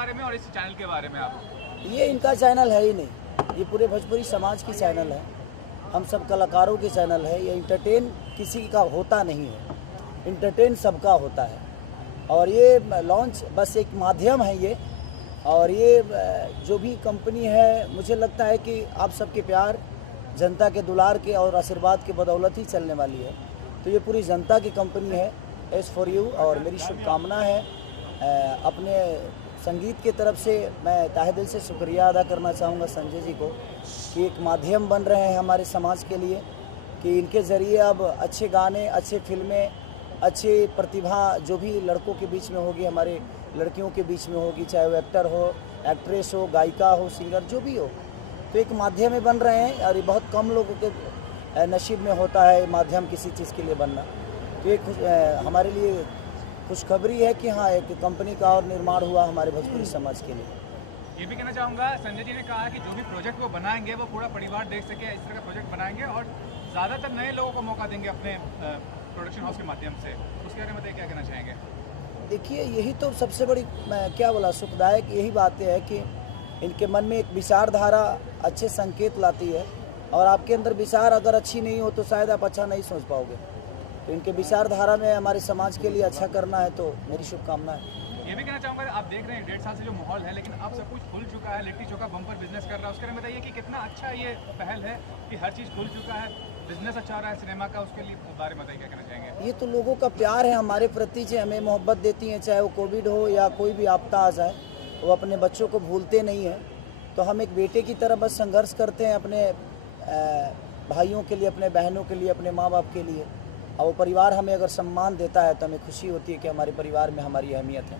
बारे में और इस चैनल के बारे में आप? ये इनका चैनल है ही नहीं, ये पूरे भोजपुरी समाज की चैनल है, हम सब कलाकारों की चैनल है। ये इंटरटेन किसी का होता नहीं है, इंटरटेन सबका होता है। और ये लॉन्च बस एक माध्यम है ये, और ये जो भी कंपनी है, मुझे लगता है कि आप सबके प्यार, जनता के दुलार के और आशीर्वाद के बदौलत ही चलने वाली है। तो ये पूरी जनता की कंपनी है, एस फॉर यू। और मेरी शुभकामना है अपने संगीत की तरफ से मैं तहे दिल से शुक्रिया अदा करना चाहूँगा संजय जी को कि एक माध्यम बन रहे हैं हमारे समाज के लिए, कि इनके ज़रिए अब अच्छे गाने, अच्छे फिल्में, अच्छी प्रतिभा जो भी लड़कों के बीच में होगी, हमारे लड़कियों के बीच में होगी, चाहे वो एक्टर हो, एक्ट्रेस हो, गायिका हो, सिंगर जो भी हो, तो एक माध्यम में बन रहे हैं। और ये बहुत कम लोगों के नसीब में होता है माध्यम किसी चीज़ के लिए बनना। तो एक हमारे लिए खुशखबरी है कि हाँ, एक कंपनी का और निर्माण हुआ हमारे भोजपुरी समाज के लिए। ये भी कहना चाहूँगा, संजय जी ने कहा कि जो भी प्रोजेक्ट वो बनाएंगे वो पूरा परिवार देख सके, इस तरह का प्रोजेक्ट बनाएंगे और ज़्यादातर नए लोगों को मौका देंगे अपने प्रोडक्शन हाउस के माध्यम से। उसके बारे में क्या कहना चाहेंगे? देखिए, यही तो सबसे बड़ी मैं क्या बोला सुखदायक यही बात है कि इनके मन में एक विचारधारा अच्छे संकेत लाती है, और आपके अंदर विचार अगर अच्छी नहीं हो तो शायद आप अच्छा नहीं सोच पाओगे। तो इनके विचारधारा में हमारे समाज के लिए अच्छा करना है, तो मेरी शुभकामना है। ये भी कहना चाहूँगा, आप देख रहे हैं 1.5 साल से जो माहौल है, लेकिन अब सब कुछ खुल चुका है, लिट्टी चोखा बम्पर बिजनेस कर रहा है। उसके बारे में बताइए कि कितना अच्छा ये पहल है कि हर चीज़ खुल चुका है, बिजनेस अच्छा हो रहा है सिनेमा का, उसके लिए बारे में बताइए क्या कहना चाहेंगे? ये तो लोगों का प्यार है हमारे प्रति, जो हमें मोहब्बत देती हैं, चाहे वो कोविड हो या कोई भी आपदा आ जाए, वो अपने बच्चों को भूलते नहीं हैं। तो हम एक बेटे की तरह बस संघर्ष करते हैं अपने भाइयों के लिए, अपने बहनों के लिए, अपने माँ बाप के लिए। और वो परिवार हमें अगर सम्मान देता है तो हमें खुशी होती है कि हमारे परिवार में हमारी अहमियत है।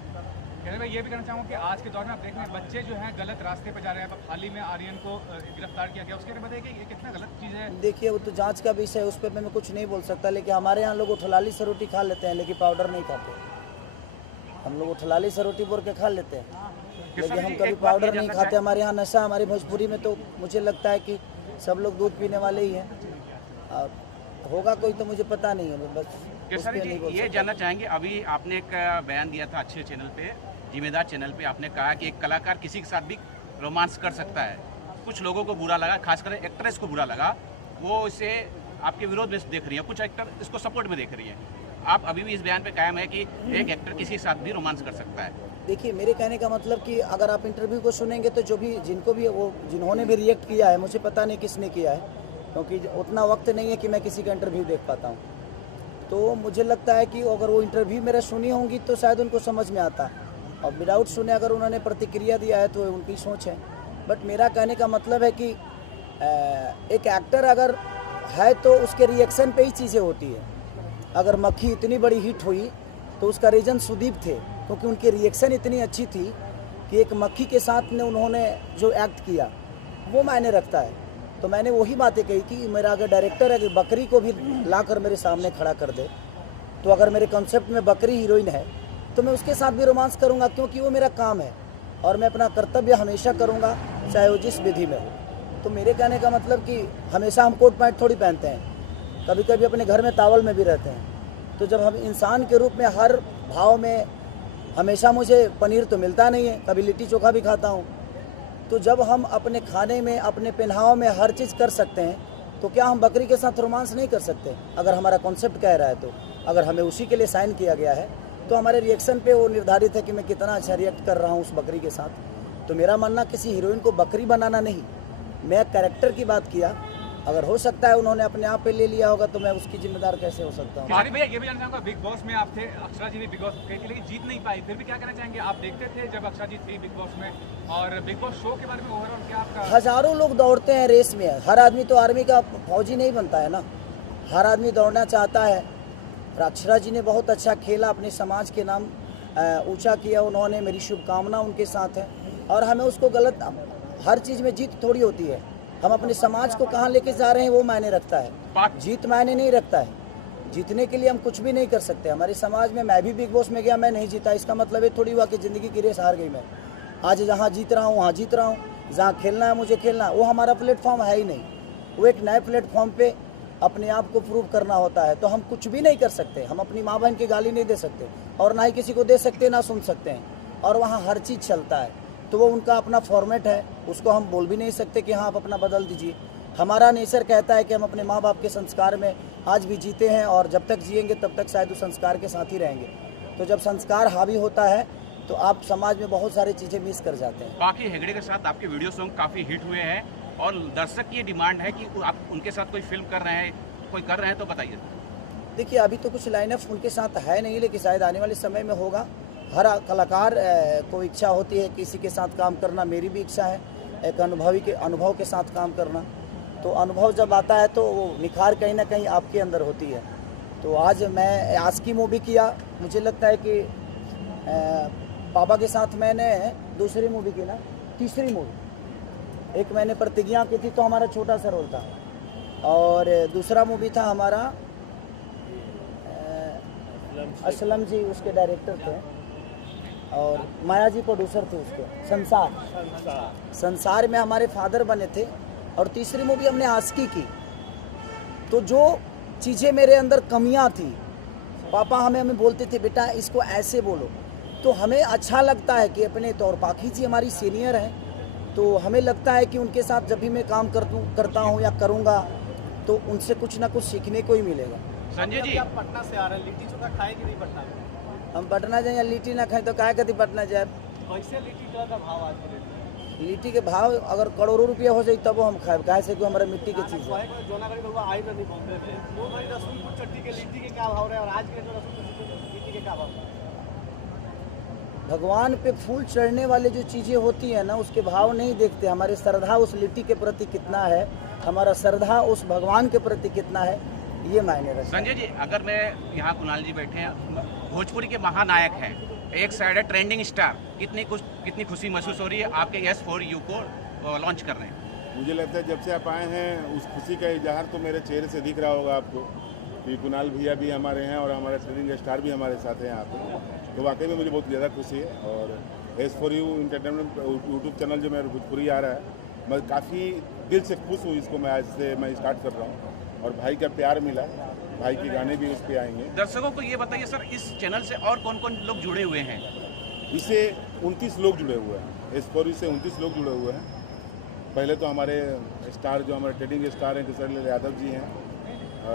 कहने भाई, ये भी कहना चाहूँगा कि आज के दौर में आप देख रहे हैं बच्चे जो हैं गलत रास्ते पर जा रहे हैं। अब हाल ही में आर्यन को गिरफ्तार किया गया, उसके बारे में बताइए कि ये कितना गलत चीज़ है। देखिए, वो तो जांच का विषय है, उस पर मैं कुछ नहीं बोल सकता। लेकिन हमारे यहाँ लोग उठलाली से रोटी खा लेते हैं, लेकिन पाउडर नहीं खाते। हम लोग उठलाली से रोटी बोल के खा लेते हैं, लेकिन हम कभी पाउडर नहीं खाते। हमारे यहाँ नशा, हमारे भोजपुरी में तो मुझे लगता है कि सब लोग दूध पीने वाले ही हैं। और होगा कोई तो मुझे पता नहीं है, बस उस पे नहीं बोल ये जानना चाहेंगे, अभी आपने एक बयान दिया था अच्छे चैनल पे, जिम्मेदार चैनल पे, आपने कहा कि एक कलाकार किसी के साथ भी रोमांस कर सकता है। कुछ लोगों को बुरा लगा, खासकर एक्ट्रेस को बुरा लगा, वो इसे आपके विरोध में देख रही है, कुछ एक्टर इसको सपोर्ट में देख रही है। आप अभी भी इस बयान पे कायम है कि एक एक्टर किसी के साथ भी रोमांस कर सकता है? देखिए, मेरे कहने का मतलब कि अगर आप इंटरव्यू को सुनेंगे तो जो भी जिनको भी वो जिन्होंने भी रिएक्ट किया है, मुझे पता नहीं किसने किया है, क्योंकि उतना वक्त नहीं है कि मैं किसी का इंटरव्यू देख पाता हूँ। तो मुझे लगता है कि अगर वो इंटरव्यू मेरा सुनी होंगी तो शायद उनको समझ में आता, और विदाउट सुने अगर उन्होंने प्रतिक्रिया दिया है तो उनकी सोच है। बट मेरा कहने का मतलब है कि एक एक्टर अगर है तो उसके रिएक्शन पे ही चीज़ें होती है। अगर मक्खी इतनी बड़ी हिट हुई तो उसका रीज़न सुदीप थे, क्योंकि उनकी रिएक्शन इतनी अच्छी थी कि एक मक्खी के साथ ने उन्होंने जो एक्ट किया वो मायने रखता है। तो मैंने वही बातें कही कि मेरा अगर डायरेक्टर अगर बकरी को भी लाकर मेरे सामने खड़ा कर दे, तो अगर मेरे कॉन्सेप्ट में बकरी हीरोइन है तो मैं उसके साथ भी रोमांस करूंगा, क्योंकि वो मेरा काम है और मैं अपना कर्तव्य हमेशा करूंगा, चाहे वो जिस विधि में हो। तो मेरे कहने का मतलब कि हमेशा हम कोट पैंट थोड़ी पहनते हैं, कभी कभी अपने घर में तावल में भी रहते हैं। तो जब हम इंसान के रूप में हर भाव में, हमेशा मुझे पनीर तो मिलता नहीं है, कभी लिट्टी चोखा भी खाता हूँ। तो जब हम अपने खाने में, अपने पहनाव में हर चीज़ कर सकते हैं, तो क्या हम बकरी के साथ रोमांस नहीं कर सकते? अगर हमारा कॉन्सेप्ट कह रहा है तो, अगर हमें उसी के लिए साइन किया गया है तो हमारे रिएक्शन पे वो निर्धारित है कि मैं कितना अच्छा रिएक्ट कर रहा हूँ उस बकरी के साथ। तो मेरा मानना किसी हीरोइन को बकरी बनाना नहीं, मैं कैरेक्टर की बात किया। अगर हो सकता है उन्होंने अपने आप पे ले लिया होगा तो मैं उसकी जिम्मेदार कैसे हो सकता हूँ? भैया, ये भी जानना चाहूँगा, बिग बॉस में आप थे, अक्षरा जी भी बिग बॉस गई थी लेकिन जीत नहीं पाई, फिर भी क्या कहना चाहेंगे? आप देखते थे जब अक्षरा जी थी बिग बॉस में, और बिग बॉस शो के बारे में ओवरऑल क्या आपका? हजारों लोग दौड़ते हैं रेस में, हर आदमी तो आर्मी का फौजी नहीं बनता है ना, हर आदमी दौड़ना चाहता है। अक्षरा जी ने बहुत अच्छा खेला, अपने समाज के नाम ऊंचा किया उन्होंने, मेरी शुभकामना उनके साथ है। और हमें उसको गलत, हर चीज़ में जीत थोड़ी होती है, हम अपने समाज को कहाँ लेके जा रहे हैं वो मायने रखता है, जीत मायने नहीं रखता है। जीतने के लिए हम कुछ भी नहीं कर सकते। हमारे समाज में मैं भी बिग बॉस में गया, मैं नहीं जीता, इसका मतलब ये थोड़ी हुआ कि ज़िंदगी की रेस हार गई मैं। आज जहाँ जीत रहा हूँ वहाँ जीत रहा हूँ, जहाँ खेलना है मुझे खेलना है, वो हमारा प्लेटफॉर्म है ही नहीं। वो एक नए प्लेटफॉर्म पे अपने आप को प्रूव करना होता है। तो हम कुछ भी नहीं कर सकते, हम अपनी माँ बहन की गाली नहीं दे सकते और ना ही किसी को दे सकते, ना सुन सकते हैं। और वहाँ हर चीज़ चलता है। तो वो उनका अपना फॉर्मेट है, उसको हम बोल भी नहीं सकते कि हाँ आप अपना बदल दीजिए। हमारा नेचर कहता है कि हम अपने माँ बाप के संस्कार में आज भी जीते हैं और जब तक जिएंगे तब तक शायद उस संस्कार के साथ ही रहेंगे। तो जब संस्कार हावी होता है तो आप समाज में बहुत सारी चीज़ें मिस कर जाते हैं। बाकी हेगड़े के साथ आपके वीडियो सॉन्ग काफ़ी हिट हुए हैं और दर्शक की ये डिमांड है कि आप उनके साथ कोई फिल्म कर रहे हैं, कोई कर रहे हैं तो बताइए। देखिए अभी तो कुछ लाइनअप उनके साथ है नहीं, लेकिन शायद आने वाले समय में होगा। हर कलाकार को इच्छा होती है किसी के साथ काम करना, मेरी भी इच्छा है एक अनुभव के साथ काम करना। तो अनुभव जब आता है तो वो निखार कहीं ना कहीं आपके अंदर होती है। तो आज मैं आस्की मूवी किया, मुझे लगता है कि पापा के साथ मैंने दूसरी मूवी की ना, तीसरी मूवी, एक मैंने प्रतिज्ञा की थी तो हमारा छोटा सा रोल था, और दूसरा मूवी था हमारा असलम जी उसके डायरेक्टर थे और माया जी प्रोड्यूसर थे उसके। संसार में हमारे फादर बने थे। और तीसरी मूवी हमने आस्की की। तो जो चीज़ें मेरे अंदर कमियां थी, पापा हमें बोलते थे बेटा इसको ऐसे बोलो, तो हमें अच्छा लगता है कि अपने तौर पाखी जी हमारी सीनियर हैं, तो हमें लगता है कि उनके साथ जब भी मैं काम करता हूँ या करूँगा तो उनसे कुछ ना कुछ सीखने को ही मिलेगा। संजय जी, आप पटना से आ रहे हैं, लिट्टी चोखा खाए कि नहीं पटना में? हम पटना जाए या लिट्टी ना खाएं तो काहे कभी पटना जाए। कैसे लिट्टी का भाव आज के रेट में? लिट्टी के भाव अगर करोड़ों रुपया हो जाए तब वो हम खाए, काहे से कि हमारा मिट्टी की चीज़ है। जोनागढ़ी लोग आई नहीं बोलते थे वो भाई रसूलपुर चट्टी के लिट्टी के क्या भाव रहे और आज के जो रसूलपुर लिट्टी के क्या भाव रहे? भगवान पे फूल चढ़ने वाले जो चीज़ें होती हैं ना उसके भाव नहीं देखते, हमारी श्रद्धा उस लिट्टी के प्रति कितना है, हमारा श्रद्धा उस भगवान के प्रति कितना है, ये मायने रखता है। संजय जी, अगर मैं यहाँ कुणाल जी बैठे हैं, भोजपुरी के महानायक हैं, एक साइड है ट्रेंडिंग स्टार, कितनी खुशी महसूस हो रही है आपके S4U को लॉन्च कर रहे हैं? मुझे लगता है जब से आप आए हैं उस खुशी का इजहार तो मेरे चेहरे से दिख रहा होगा आपको कि कुणाल भैया भी हमारे हैं और हमारे ट्रेंडिंग स्टार भी हमारे साथ हैं यहाँ पे। तो वाकई में मुझे बहुत ज़्यादा खुशी है। और S4U इंटरटेनमेंट यूट्यूब चैनल जो मेरा भोजपुरी आ रहा है, मैं काफ़ी दिल से खुश हूँ। इसको मैं आज से स्टार्ट कर रहा हूँ और भाई का प्यार मिला, भाई के गाने भी उस पर आएंगे। दर्शकों को ये बताइए सर, इस चैनल से और कौन कौन लोग जुड़े हुए हैं? इससे 29 लोग जुड़े हुए हैं। S4U से 29 लोग जुड़े हुए हैं। पहले तो हमारे स्टार जो हमारे ट्रेडिंग स्टार हैं केसरी यादव जी हैं,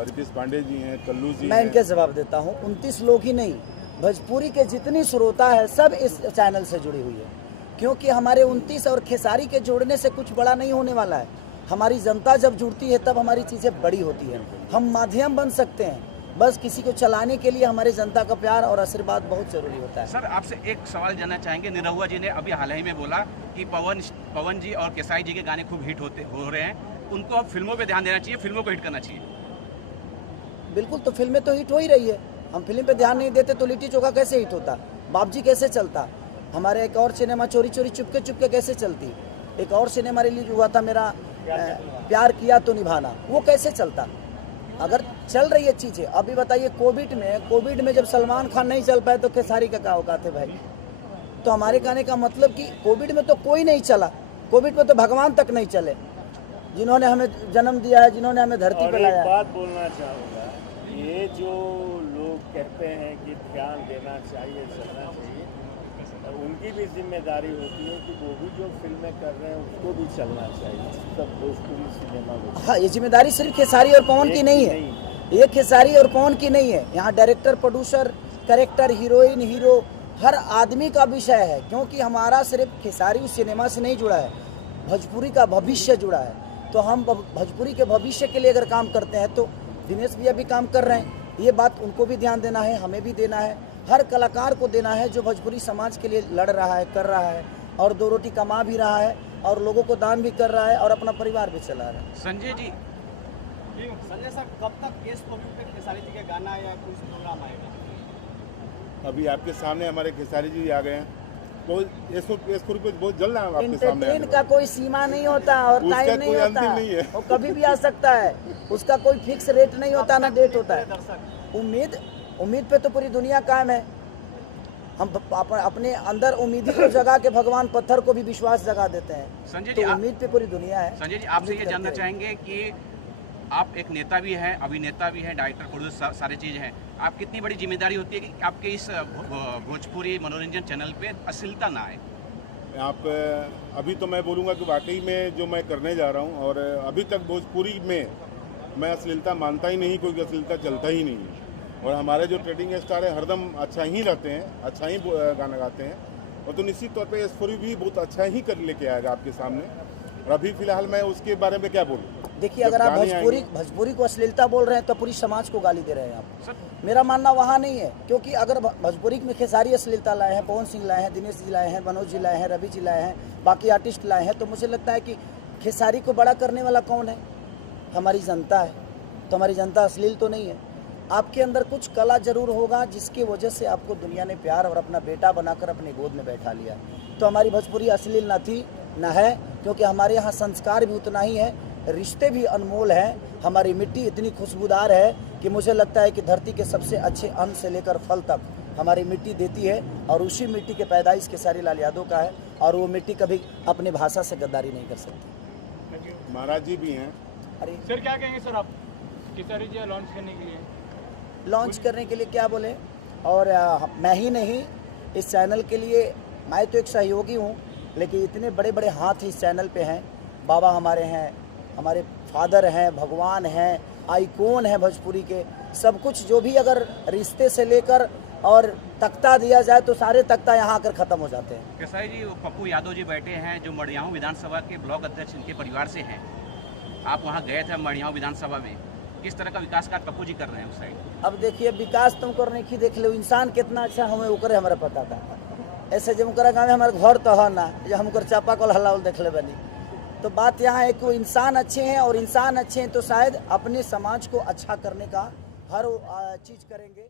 रितेश पांडे जी हैं, कल्लू जी मैं इनके जवाब देता हूँ। 29 लोग ही नहीं, भोजपुरी के जितनी श्रोता है सब इस चैनल से जुड़ी हुई है, क्योंकि हमारे 29 और खेसारी के जोड़ने से कुछ बड़ा नहीं होने वाला है। हमारी जनता जब जुड़ती है तब हमारी चीज़ें बड़ी होती हैं। हम माध्यम बन सकते हैं, बस किसी को चलाने के लिए हमारे जनता का प्यार और आशीर्वाद बहुत जरूरी होता है। सर, आपसे एक सवाल जानना चाहेंगे। निरहुआ जी ने अभी हाल ही में बोला कि पवन जी और केसारी जी के गाने खूब हिट हो रहे हैं, उनको अब फिल्मों पे ध्यान देना चाहिए, फिल्मों को हिट करना चाहिए। बिल्कुल, तो फिल्में तो हिट हो ही रही है। हम फिल्म पे ध्यान नहीं देते तो लिट्टी चोखा कैसे हिट होता, बाबजी कैसे चलता, हमारे एक और सिनेमा चोरी चोरी चुपके चुपके कैसे चलती, एक और सिनेमा रिलीज हुआ था मेरा प्यार किया तो निभाना, वो कैसे चलता। अगर चल रही है चीज़ें, अभी बताइए कोविड में जब सलमान खान नहीं चल पाए तो खेसारी का क्या औकात है भाई। तो हमारे कहने का मतलब कि कोविड में तो कोई नहीं चला, कोविड में तो भगवान तक नहीं चले, जिन्होंने हमें जन्म दिया है, जिन्होंने हमें धरती पर लाया। एक बात बोलना चाहूँगा, ये जो लोग कहते हैं कि ध्यान देना चाहिए, चलना चाहिए, उनकी भी जिम्मेदारी होती है कि वो भी जो फिल्में कर रहे हैं उसको भी चलना चाहिए, सब भोजपुरी सिनेमा में। हाँ, ये जिम्मेदारी सिर्फ खेसारी और पवन की नहीं है, ये खेसारी और पवन की नहीं है, यहाँ director, producer, character, heroine, hero, हर आदमी का विषय है, क्योंकि हमारा सिर्फ खेसारी सिनेमा से नहीं जुड़ा है, भोजपुरी का भविष्य जुड़ा है। तो हम भोजपुरी के भविष्य के लिए अगर काम करते हैं तो दिनेश भैया भी काम कर रहे हैं, ये बात उनको भी ध्यान देना है, हमें भी देना है, हर कलाकार को देना है जो भोजपुरी समाज के लिए लड़ रहा है, कर रहा है और दो रोटी कमा भी रहा है और लोगों को दान भी कर रहा है और अपना परिवार भी चला रहा है। संजय जी, संजय सर, कब तक S4U पे खेसारी जी का गाना या कुछ प्रोग्राम आएगा? अभी आपके सामने हमारे खेसारी जी आ गए हैं, तो S4U पे बहुत जल्द आपके सामने एंटरटेन का कोई सीमा नहीं होता और टाइम नहीं होता, वो कभी भी आ सकता है, उसका कोई फिक्स रेट नहीं होता, ना डेट होता है। उम्मीद पे तो पूरी दुनिया कायम है। हम अपने अंदर उम्मीद को जगा के भगवान पत्थर को भी विश्वास जगा देते हैं। संजय जी, तो उम्मीद पे पूरी दुनिया है। संजय जी, आपसे ये जानना चाहेंगे कि आप एक नेता भी हैं, अभिनेता भी हैं, डायरेक्टर, प्रोड्यूसर, सारी चीज़ हैं। आप कितनी बड़ी जिम्मेदारी होती है कि आपके इस भोजपुरी मनोरंजन चैनल पे अश्लीलता ना आए? आप अभी तो मैं बोलूँगा कि वाकई में जो मैं करने जा रहा हूँ, और अभी तक भोजपुरी में मैं अश्लीलता मानता ही नहीं, कोई अश्लीलता चलता ही नहीं है। और हमारे जो ट्रेडिंग स्टार है हरदम अच्छा ही रहते हैं, अच्छा ही गाना गाते हैं, और तो निश्चित तौर पे एस4यू भी बहुत अच्छा ही कर लेके आएगा आपके सामने। और अभी फिलहाल मैं उसके बारे में क्या बोलूँ? देखिए, अगर आप भोजपुरी को अश्लीलता बोल रहे हैं तो पूरी समाज को गाली दे रहे हैं आप। सर, मेरा मानना वहाँ नहीं है, क्योंकि अगर भोजपुरी में खेसारी अश्लीलता लाए हैं, पवन सिंह लाए हैं, दिनेश जी लाए हैं, मनोज जी लाए हैं, रवि जी लाए हैं, बाकी आर्टिस्ट लाए हैं, तो मुझे लगता है कि खेसारी को बड़ा करने वाला कौन है? हमारी जनता है। तो हमारी जनता अश्लील तो नहीं है। आपके अंदर कुछ कला जरूर होगा जिसकी वजह से आपको दुनिया ने प्यार और अपना बेटा बनाकर अपने गोद में बैठा लिया। तो हमारी भोजपुरी अश्लील न थी न है, क्योंकि हमारे यहाँ संस्कार भी उतना ही है, रिश्ते भी अनमोल हैं। हमारी मिट्टी इतनी खुशबूदार है कि मुझे लगता है कि धरती के सबसे अच्छे अन्न से लेकर फल तक हमारी मिट्टी देती है, और उसी मिट्टी के पैदाइश खेसारी लाल यादव का है, और वो मिट्टी कभी अपनी भाषा से गद्दारी नहीं कर सकती। महाराज जी भी हैं। अरे सर क्या कहेंगे सर आप खेसारी जी लॉन्च करने के लिए? लॉन्च करने के लिए क्या बोले, और मैं ही नहीं, इस चैनल के लिए मैं तो एक सहयोगी हूँ, लेकिन इतने बड़े बड़े हाथ इस चैनल पे हैं। बाबा हमारे हैं, हमारे फादर हैं, भगवान हैं, आइकॉन हैं भोजपुरी के। सब कुछ जो भी अगर रिश्ते से लेकर और तख्ता दिया जाए तो सारे तख्ता यहाँ आकर ख़त्म हो जाते हैं। खेसारी जी, पप्पू यादव जी बैठे हैं जो मड़ियाहू विधानसभा के ब्लॉक अध्यक्ष इनके परिवार से हैं। आप वहाँ गए थे मड़ियाहू विधानसभा में, किस तरह का विकास कार्य पप्पू जी कर रहे हैं उस साइड? अब देखिए, विकास तुम करने की देख लो, इंसान कितना अच्छा हमें ओकरे हमारा पता था। ऐसे जब ओकरा गाँव में हमारे घर तो है ना, जो हम चापा कल हल्ला देख ले बनी। तो बात यहाँ है कि इंसान अच्छे हैं, और इंसान अच्छे हैं तो शायद अपने समाज को अच्छा करने का हर चीज़ करेंगे।